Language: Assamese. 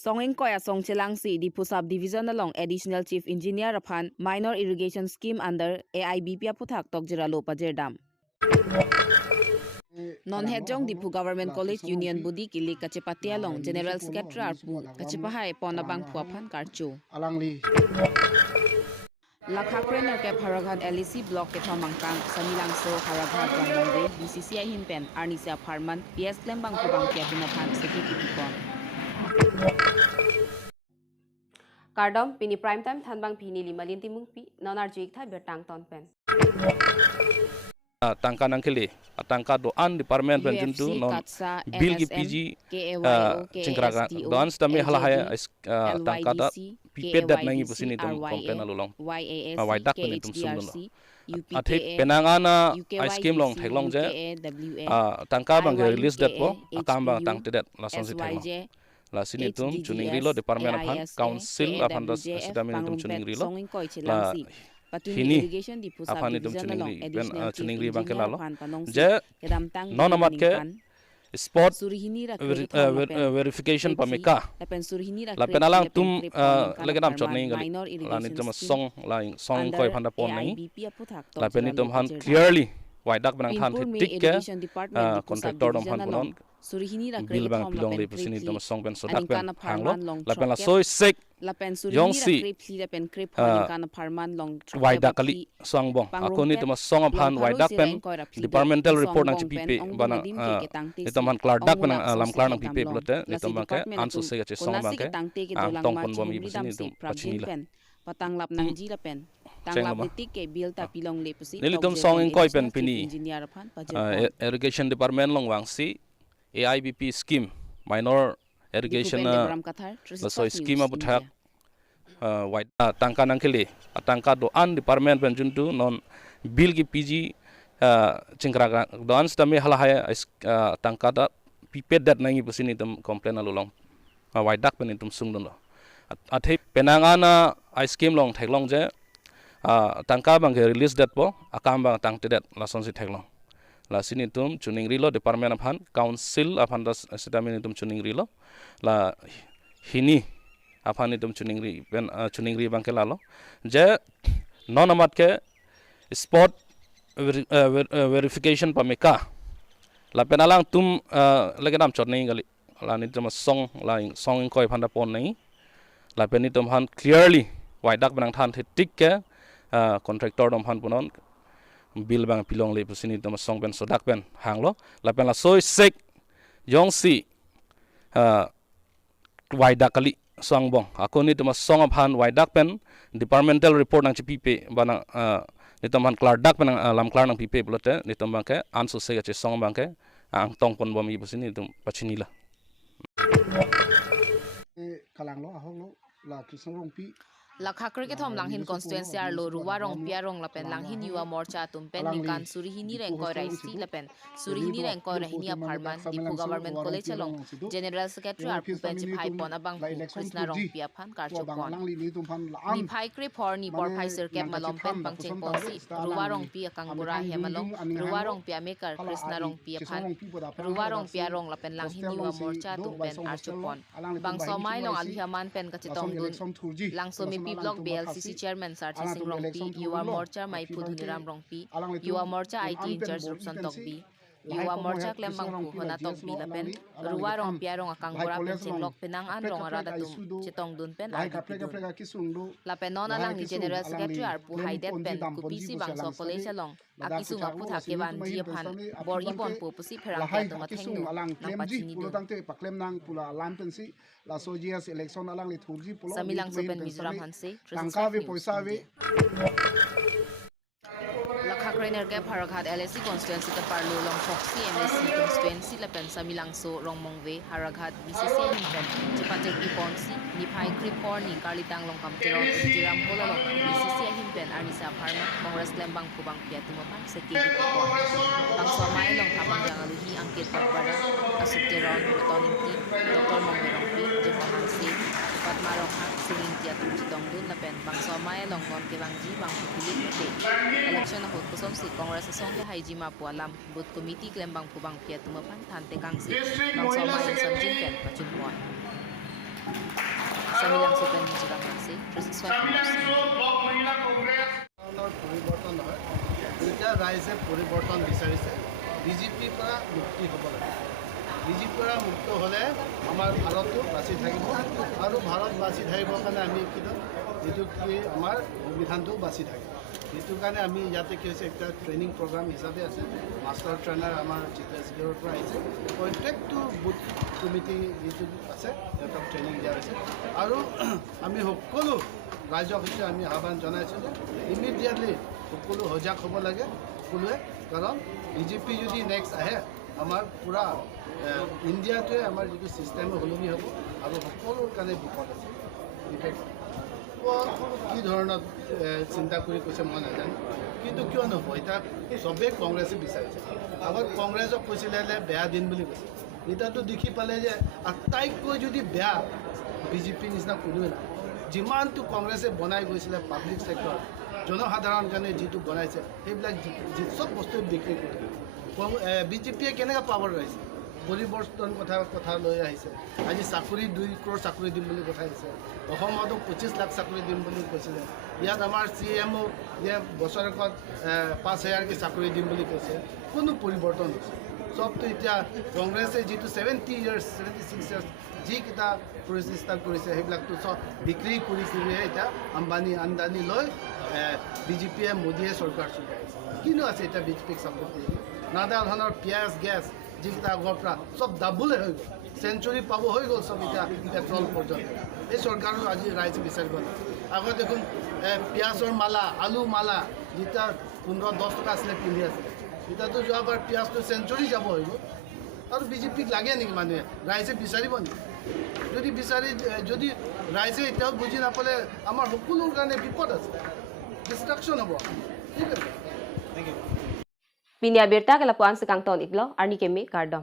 Songing koya song chelang si di pusap division along additional chief engineer aphan minor irrigation scheme under Aibp puthak tokjira lo pajerdam. Non hejong dipu government college union budi kili kacepatia long general secretary arpu kacepahai ponabang puaphan karchu. Lakhakrener ke Haraghat LEC block ke Thomangkang Samilangso Haraghat Rongmongwe BCCI Hinpen Arnisia Farman PS Klembang Kubang Piatinaphan Security Kon Kardom pini prime time thanbang pini limalin timung pi nonarjik tha bertang ton pen tangka nangkeli tangka doan department penjuntu non bil ki PG cingkraga doan stame halahaya tangka da pipet dat nangi pusini tum komplain alulong waidak penitum sumno athe penangana ice cream long thaglong je tangka bang release dat po akam bang tang tedet lason si thaglong la sini tum chuning rilo department of council apan das sitamin tum chuning rilo la Hini apa ni tum chuning ri bangke lalo je non amat ke spot verification pameka la penalang tum lagi nam chorning gali la ni tum song koi phanda pon nai la peni tum han clearly waidak benang than tik ke contractor dom han punon bil bang pilong le pusini tum song pen sodak pen hanglo la pen la soi sek yong si waidak kali song bong aku ni tum song aphan waidak pen departmental report nang CPP bana itum han klar dak benang lam klar nang PP blote itum bang ke ansu se che song bang ke tong pon bom i pusini tum pachini la patang lap nang ji la pen tanglap litik ke bil ta pilong le pusi nilitum song in koi pen pini irrigation department long wang si Aibp scheme minor irrigation la so scheme abu thak white tangka nangkeli tangka doan department penjuntu non bil ki PG cingkraga doan stame halahaya tangka da pipet dat nangi pusini tum komplain alulong waidak penitum sungdon lo athe penangana ice cream long thaglong je tangka bang release dat po akam bang tang tedet lason si thaglong la sini tum chuning rilo department of council aphan das sitamin tum chuning rilo la hini aphan tum chuning ri bang ke lalo je non amat ke spot verification pameka la penalang tum lagi nam chorning gali la ni tum song koi phanda pon nai la peni tum han clearly waidak benang than tik ke contractor dom han punon bil bang pilong le pusini tum song pen sodak pen hanglo la pen la soi sek yong si waidak kali song bong aku ni tum song aphan waidak pen departmental report nang CPP bana nitum han klar dak pen lam klar nang PP blote nitum bang ke ansu se che song bang ke ang tong pon bom i pusini tum pachini la kalang lo ahong lo la kisang rong pi Lakhakre ke thom langhin constituency ar lo ruwarong piarong lapen langhin yuwa morcha tumpen nikan surihini rengkoi raisi lapen surihini rengkoi rahini aparman dipu government college along general secretary ar pupen chiphai pon abang krishna rong piaphan karchopon ni phai kre phor ni por phai sir kep malom pen pangcheng ponsi ruwarong pi akangbura hemalong ruwarong piamekar krishna rong piaphan ruwarong piarong lapen langhin yuwa morcha tumpen archopon bangsomai long alhiaman pen kachitong dun langsomi Block BLCC Chairman Sarchi Singh Rongpi, Yuwa Morcha Maipu Dhuniram Rongpi, Yuwa Morcha IT in charge Rupsan Tokpi, Yuwa Morcha Klembang Puhona Tokpi Lapen, Ruwa Rong Piarong Akangura Pen Singlok Penangan Rong Aradatum, Chitong Dun Pen Aibp Dun. Lapen Nona Lang ni General Secretary Arpu Haidet Pen Kupisi Bangso College Along, Akisu Ngapu Thakeban Jiapan, Bor Ipon Pupusi Perang Kiatuma Tengnu, Nampachini Dun. La sojias election alang liturgi pulo Samilang Sopen Mizoram Hanse tangka vi poisa vi Lakhakrener ke Haraghat LEC constituency ke Parlo long Foxy MSC constituency lapen Samilang So Rongmongwe Haraghat BCCI Hinpen Chipatek Iponsi Niphai Kripor ni Karlitang long Kamteron Jiram Holalong BCCI Hinpen Arnisa Pharma Congress Lembang Kubang Piatumapan Security Kon Bangsomai long Kapang Jangaluhi Angkit Pagbara Kasubteron Betoning Team Dr. Mongwerong Hansi, Pat Marong Hang, Singing Tiatum Chitong Dun Lapen, Bangsomai Long Kon Kebangji, Bang Pupilit Mute, Election of Kusom Si Congress Song ke Haiji Mapualam, Boot Committee Klembang Pubang Piatumapan, Tante Kangsi, Bangsomai Samjin Pen, Pachumpuan. Samilang Supen Mizoram Mansi, 365 পৰিৱৰ্তন নহয় এতিয়া ৰাইজে পৰিৱৰ্তন বিচাৰিছে বিজেপিৰ পৰা মুক্তি হ'ব লাগে বিজেপিৰ পৰা মুক্ত হ'লে আমাৰ ভাৰতটো বাচি থাকিব আৰু ভাৰত বাচি থাকিবৰ কাৰণে আমি যিটো কি আমাৰ সংবিধানটো বাচি থাকে সেইটো কাৰণে আমি ইয়াতে কি হৈছে একটা ট্ৰেইনিং প্ৰগ্ৰাম হিচাপে আছে মাষ্টাৰ ট্ৰেইনাৰ আমাৰ চিত্ৰাজগড়ৰ পৰা আহিছে প্ৰত্যেকটো বুথ কমিটি যিটো আছে সিহঁতক ট্ৰেইনিং দিয়া হৈছে আৰু আমি সকলো ৰাইজক সৈতে আমি আহ্বান জনাইছোঁ যে ইমিডিয়েটলি সকলো সজাগ হ'ব লাগে সকলোৱে কাৰণ বিজেপি যদি নেক্সট আহে আমাৰ পূৰা ইণ্ডিয়াটোৱে আমাৰ যিটো ছিষ্টেম সলনি হ'ব আৰু সকলোৰ কাৰণে বিপদ আছে কি ধৰণৰ চিন্তা কৰি কৈছে মই নাজানো কিন্তু কিয় নহ'ব এতিয়া চবেই কংগ্ৰেছে বিচাৰিছে আগত কংগ্ৰেছক কৈছিলে যে বেয়া দিন বুলি কৈছে এতিয়াতো দেখি পালে যে আটাইতকৈ যদি বেয়া বিজেপিৰ নিচিনা কোনোৱে নাই যিমানটো কংগ্ৰেছে বনাই গৈছিলে পাব্লিক ছেক্টৰ জনসাধাৰণ কাৰণে যিটো বনাইছে সেইবিলাক চব বস্তু বিক্ৰী কৰি বিজেপিয়ে কেনেকৈ পাৱাৰ আহিছে পৰিৱৰ্তন কথা লৈ আহিছে আজি চাকৰি 2 crore চাকৰি দিম বুলি কথা আহিছে অসমতো 25 লাখ চাকৰি দিম বুলি কৈছিলে ইয়াত আমাৰ CMO যে বছৰেকত 5000কে চাকৰি দিম বুলি কৈছে কোনো পৰিৱৰ্তন হৈছে সবটো এতিয়া কংগ্ৰেছে যিটো 76 years যিকেইটা প্ৰচেষ্টা কৰিছে সেইবিলাকতো চব বিক্ৰী কৰিহে এতিয়া আম্বানী আমদানি লৈ বিজেপিয়ে মোদীয়ে চৰকাৰ চলাইছে কিনো আছে এতিয়া বিজেপিক ছাপোৰ্ট কৰি নানা ধৰণৰ পিঁয়াজ গেছ যিকেইটা আগৰ পৰা চব ডাবুলে হৈ গ'ল চেঞ্চুৰী পাব হৈ গ'ল চব এতিয়া পেট্ৰল পৰ্যন্ত এই চৰকাৰো আজি ৰাইজে বিচাৰিব আগত দেখোন পিঁয়াজৰ মালা আলু মালা যেতিয়া 15-10 টকা আছিলে পিন্ধি আছিলে এতিয়াতো যোৱাবাৰ পিঁয়াজটো চেঞ্চুৰী যাব হৈ গ'ল আৰু বিজেপিক লাগে নেকি মানুহে ৰাইজে বিচাৰিব নেকি যদি ৰাইজে এতিয়াও বুজি নাপালে আমাৰ সকলোৰ কাৰণে বিপদ আছে ডিষ্ট্ৰাকশ্যন হ'ব ঠিক আছে thank you Pinia Berta kala puan sekang ton itlo arni kemi kardom.